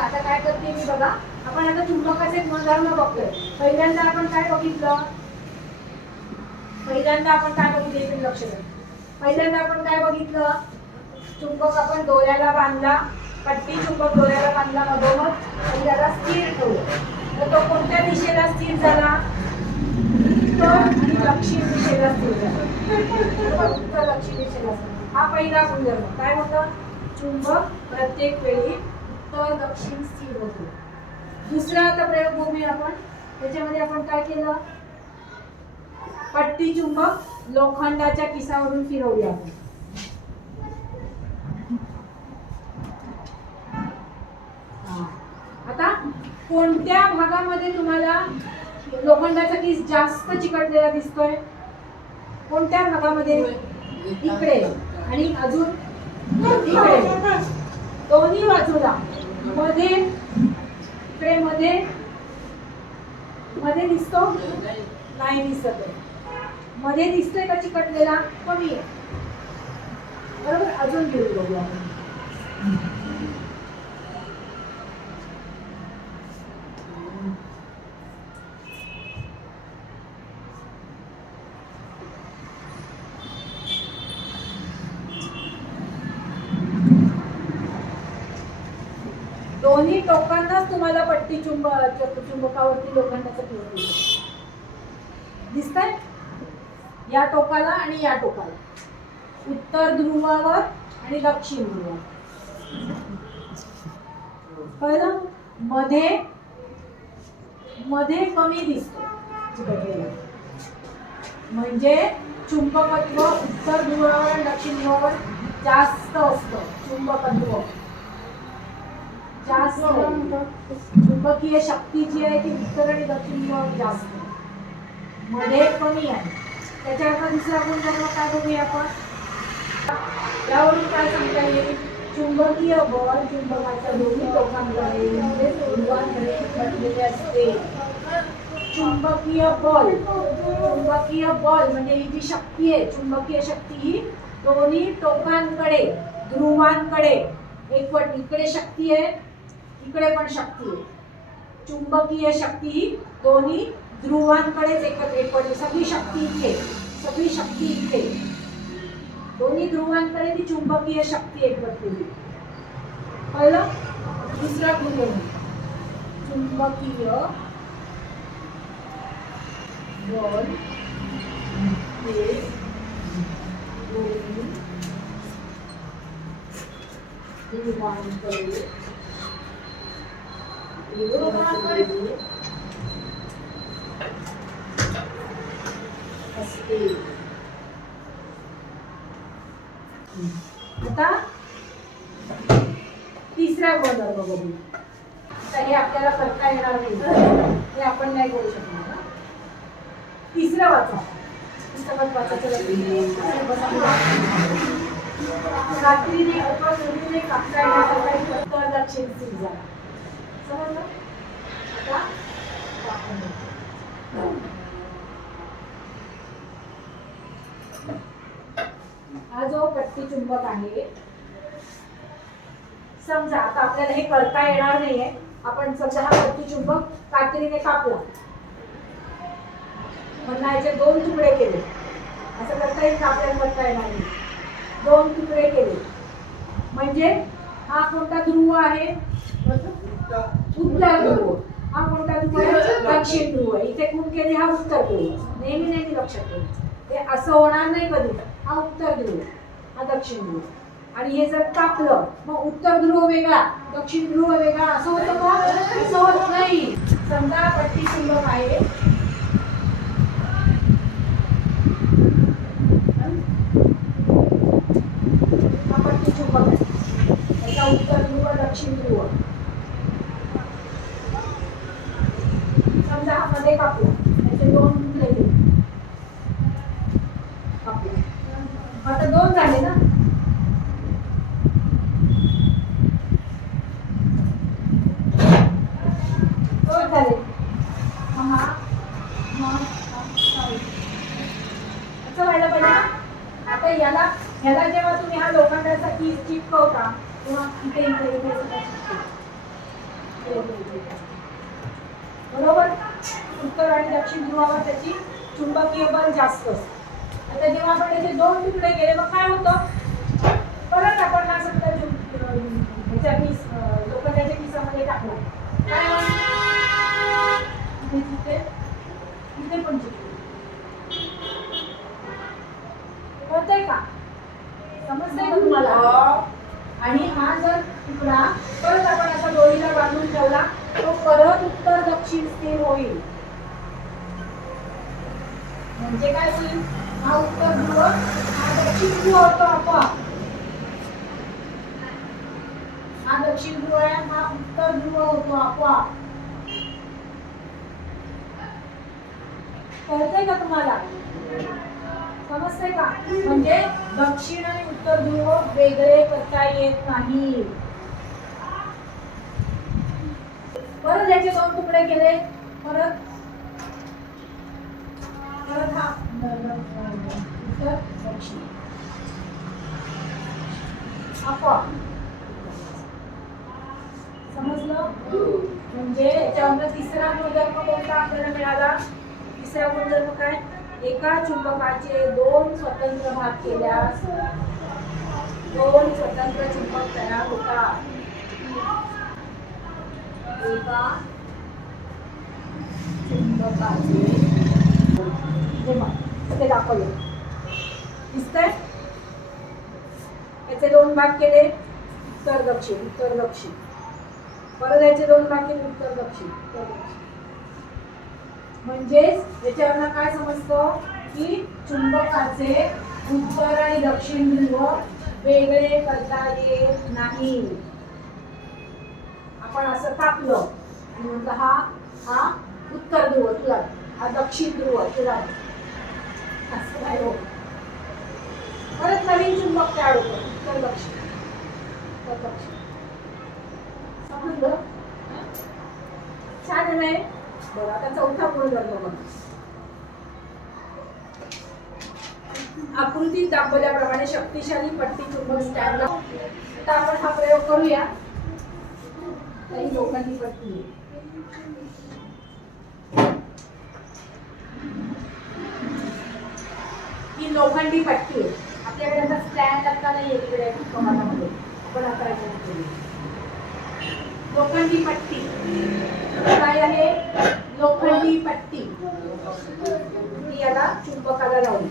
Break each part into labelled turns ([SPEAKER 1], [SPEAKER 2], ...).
[SPEAKER 1] आता काय करते मी बघा आपण आता चुंबकाचे गुणधर्म बघतोय. पहिल्यांदा आपण काय बघितलं? पहिल्यांदा आपण काय बघितलं? लक्ष द्या. पहिल्यांदा आपण काय बघितलं? चुंबक आपण दोऱ्याला बांधला पट्टी चुंबक दोऱ्याला बांधला मधोमध आणि त्याला स्थिर ठेवलं. तर तो कोणत्या दिशेला स्थिर झाला? तर दक्षिण दिशेला स्थिर झाला. दक्षिण दिशेला हा पहिला गुणधर्म. काय होतं? चुंबक प्रत्येक वेळी उत्तर दक्षिण स्थिर होतो. दुसरा आता प्रयोग बघूया आपण. त्याच्यामध्ये आपण काय केलं? पट्टी चुंबक लोखंडाच्या किसावरून फिरवली आपण. हा. आता कोणत्या भागामध्ये तुम्हाला लोखंडाचा किस जास्त चिकटलेला दिसतोय? कोणत्या भागामध्ये? इकडे. आणि अजून इकडे. दोन्ही बाजूला. मध्ये इकडे मध्ये मध्ये दिसतो? नाही दिसत आहे. मध्ये दिसतोय का चिकटलेला? कमी आहे. बरोबर? अजून घेऊ बघू आपण. दोन्ही टोकांनाच तुम्हाला पट्टी चुंब चुंबकावरती लोखंडाचं ठेवून दिसत दिसतंय? या टोकाला आणि या टोकाला. उत्तर ध्रुवावर आणि दक्षिण ध्रुवावर. कळलं? मध्ये मध्ये कमी दिसतो म्हणजे चुंबकत्व उत्तर ध्रुवावर आणि दक्षिण ध्रुवावर जास्त असतं. चुंबकत्व. जास्त चुंबकीय शक्ती जी आहे ती उत्तर आणि दक्षिण जास्त. मध्ये कमी आहे. त्याच्यावर दुसरा गुणधर्म काय बघूया आपण. यावरून काय सांगता येईल? चुंबकीय बळ चुंबकाच्या दोन्ही टोकांकडे म्हणजेच ध्रुवांकडे पडलेले असते. चुंबकीय बल चुंबकीय बल म्हणजे ही जी शक्ती आहे चुंबकीय शक्ती ही दोन्ही टोकांकडे ध्रुवांकडे एकवट इकडे शक्ती आहे इकडे पण शक्ती आहे. चुंबकीय शक्ती ही दोन्ही ध्रुवांकडेच एकत्र पडली. सगळी शक्ती इथे सगळी शक्ती इथे दोन्ही ध्रुवांकडे ती चुंबकीय शक्ती एकवटलेली पहिलं दुसरा गुण चुंबकीय बल हे दोन्ही ध्रुवांकडे आता तिसरा गुणधर्म बघू. आता हे आपल्याला करता येणार नाही. हे आपण नाही करू शकणार ना. तिसरं वाचा. पुस्तकात वाचायचं रात्रीने अथवा चोरीने कापता येण्यासाठी उत्तर दक्षिण स्थिर झाला आता हा जो पट्टी चुंबक आहे समजा आता आपल्याला हे करता येणार नाहीये आपण समजा हा पट्टी चुंबक कात्रीने कापला. म्हणून याचे दोन तुकडे केले. असं करता येईल का आपल्याला करता येणार नाही? दोन तुकडे केले. म्हणजे हा कोणता ध्रुव आहे? उत्तर ध्रुव हा. कोणता ध्रुव आहे दक्षिण ध्रुव इथे कोण केले हा उत्तर ध्रुव नेहमी नेहमी लक्षात ठेवा. हे असं होणार नाही कधी. हा उत्तर ध्रुव हा दक्षिण ध्रुव. आणि हे जर कापलं मग उत्तर ध्रुव वेगळा दक्षिण ध्रुव वेगळा. असं होतं का? असं होत नाही. समजा पट्टी चुंबक आहे हा पट्टी चुंबक आहे त्याचा उत्तर ध्रुव दक्षिण ध्रुव समजा हा मध्ये कापला त्याचे दोन तुकडे केले कापले आता दोन झाले ना दोन झाले मग हा मग हा, sorry. असं व्हायला पाहिजे ना आता याला ह्याला जेव्हा तुम्ही हा लोखंडाचा कीस चिपकवता तेव्हा इथे इथे इथे सगळं चिपकतं. होतो इथे. बरोबर उत्तर आणि दक्षिण ध्रुवावर त्याची चुंबकीय बल जास्त असतं. आता जेव्हा आपण याचे दोन तुकडे केले मग काय होतं? परत आपण हा समजा ह्याच्या किस त्याच्या किसामध्ये टाकला काय होईल? इथे तिथे इथे पण चिकटलं. कळतंय का समजतंय का तुम्हाला आणि हा जर तुकडा परत आपण असा दोरीला बांधून ठेवला तो परत उत्तर दक्षिण स्थिर होईल म्हणजे काय होईल? हा उत्तर ध्रुव हा दक्षिण ध्रुव होतो आपोआप. हा दक्षिण ध्रुव आहे हा उत्तर ध्रुव होतो आपोआप. कळतंय का तुम्हाला? समजतंय का? म्हणजे दक्षिण आणि उत्तर ध्रुव वेगळे करता येत नाही. परत याचे दोन तुकडे केले. परत परत हा उत्तर दक्षिण आपोआप समजलं? म्हणजे तिसरा गुणधर्म कोणता? आपल्याला मिळाला? तिसरा गुणधर्म काय? एका चुंबकाचे दोन स्वतंत्र भाग केल्यास दोन स्वतंत्र चुंबक तयार होतात. एका चुंबकाचे ते दाखवले दिसतंय याचे दोन भाग केले उत्तर दक्षिण उत्तर दक्षिण परत याचे दोन भाग केले उत्तर दक्षिण उत्तर दक्षिण म्हणजेच याच्यावरनं काय समजतं की चुंबकाचे उत्तर आणि दक्षिण ध्रुव वेगळे करता येत नाही आपण असं कापलं आणि म्हणतो हा हा उत्तर ध्रुव तुला हा दक्षिण ध्रुव तुला असं नाही होत परत नवीन चुंबक तयार होतं. उत्तर दक्षिण. उत्तर दक्षिण. समजलं? छान आहे. बरं आता चौथा गुणधर्म बघ आकृतीत दाखवल्याप्रमाणे शक्तिशाली पट्टी चुंबक स्टँड आता आपण हा प्रयोग करूया. काही लोकांनी पट्टी. ही लोखंडी पट्टी आहे. आपल्याकडे आता स्टँड आता नाही आहे इकडे कमालामध्ये आपण आता लोखंडी पट्टी. काय आहे? लोखंडी पट्टी. ती याला चुंबकाला लावली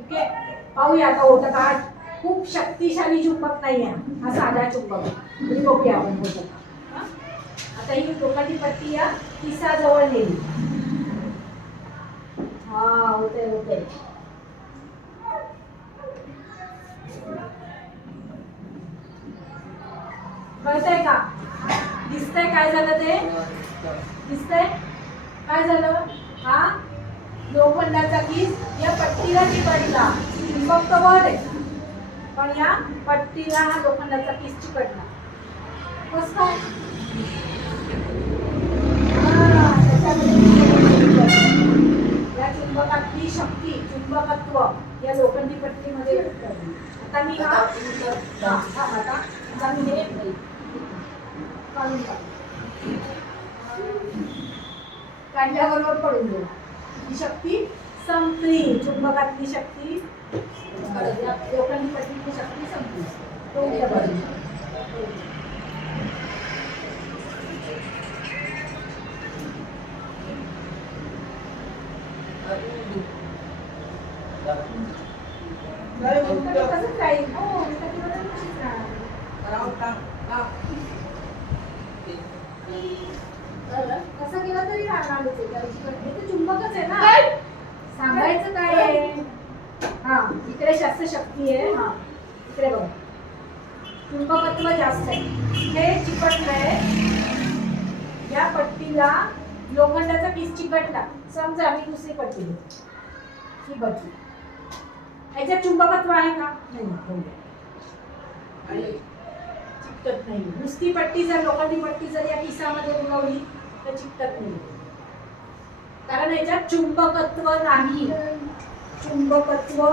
[SPEAKER 1] ओके? पाहूया आता होतं का खूप शक्तिशाली चुंबक नाही आहे हा साधा चुंबक. आपण होतं आता ही लोखंडी पट्टी या किसाजवळ नेली हा होते कळतंय का? दिसतंय काय झालं ते? दिसतंय? काय झालं? हा? लोखंडाचा किस या पट्टीला चिकटला. चुंबक वर आहे. पण या पट्टीला हा लोखंडाचा किस चिकटला. कसं काय? त्याच्यामध्ये या चुंबकातली शक्ती चुंबकत्व या लोखंडी पट्टीमध्ये आता मी हा आता आता मी हे काढून काढल्याबरोबर पडून देऊ ही शक्ती संपली. चुंबकातली शक्ती लोखंडी पट्टीतली शक्ती संपली. तो उद्या कसं केलं तरी चुंबकच आहे. ना सांगायचं काय आहे हा इकडे शास्त्र शक्ती आहे. हा इकडे बघ चुंबकत्व जास्त आहे हे चिकटलंय या पट्टीला लोखंडाचा पीस चिकटला समजा मी दुसरी पट्टी घेते. ही पट्टी याच्यात चुंबकत्व आहे का? नाही. चिकटत नाही. नुसती पट्टी जर लोखंडी पट्टी जर या किसामध्ये उगवली तर चिकटत नाही. कारण याच्यात चुंबकत्व नाही. चुंबकत्व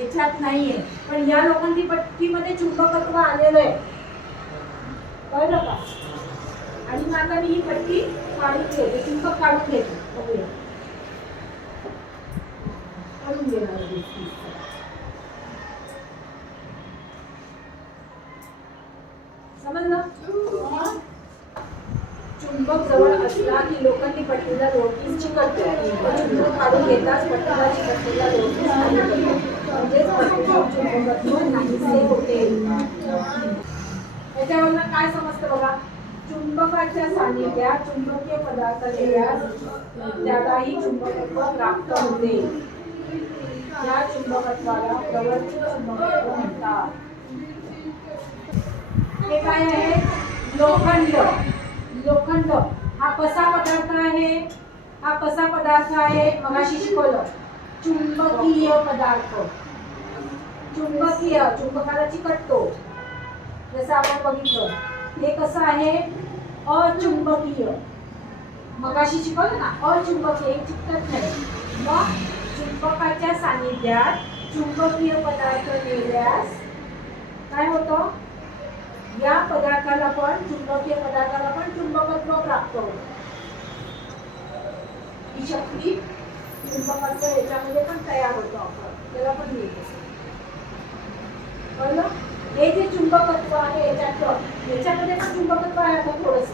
[SPEAKER 1] याच्यात नाहीये. पण या लोखंडी पट्टीमध्ये चुंबकत्व आलेलं आहे. कळलं का? आणि मग आता मी ही पट्टी काढून घेते चुंबक काढून घेते. बघूया. काढून घेणार समजलं? चुंबक जवळ असला की लोकांनी पट्टीला लोटीस चिकटतो चुंबक काढून घेताच पट्टीला चिकटलेला लोटीस खाली म्हणजेच चुंबकत्व नाहीसे होते. याच्यावरनं काय समजतं बघा? चुंबकाच्या सानिध्यात चुंबकीय पदार्थ दिल्यास त्यालाही चुंबकत्व प्राप्त होते. या चुंबकत्वाला प्रवर्तित चुंबकत्व म्हणतात. हे काय आहे? लोखंड. लोखंड. हा कसा पदार्थ आहे? हा कसा पदार्थ आहे? मगाशी शिकवलं. चुंबकीय पदार्थ. चुंबकीय. चुंबकाला चिकटतो. जसं आपण बघितलं. हे कसं आहे? अचुंबकीय. मगाशी शिकवलं ना अचुंबकीय चिकटत नाही. मग चुंबकाच्या सान्निध्यात चुंबकीय पदार्थ नेल्यास काय होतं? या पदार्थाला पण चुंबकीय पदार्थाला पण चुंबकत्व प्राप्त होतं. ही शक्ती चुंबकत्व याच्यामध्ये पण तयार होतं. आपण त्याला पण मिळते. कळलं? हे जे चुंबकत्व आहे याच्यातलं याच्यामध्ये पण चुंबकत्व आहे आता थोडस.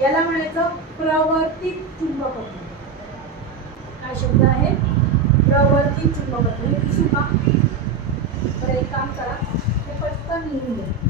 [SPEAKER 1] याला म्हणायचं प्रवर्तित चुंबकत्व. काय शब्द आहे? प्रवर्तित चुंबकत्व. हे दिसू का? बरं एक काम करा. हे पटकन लिहून द्या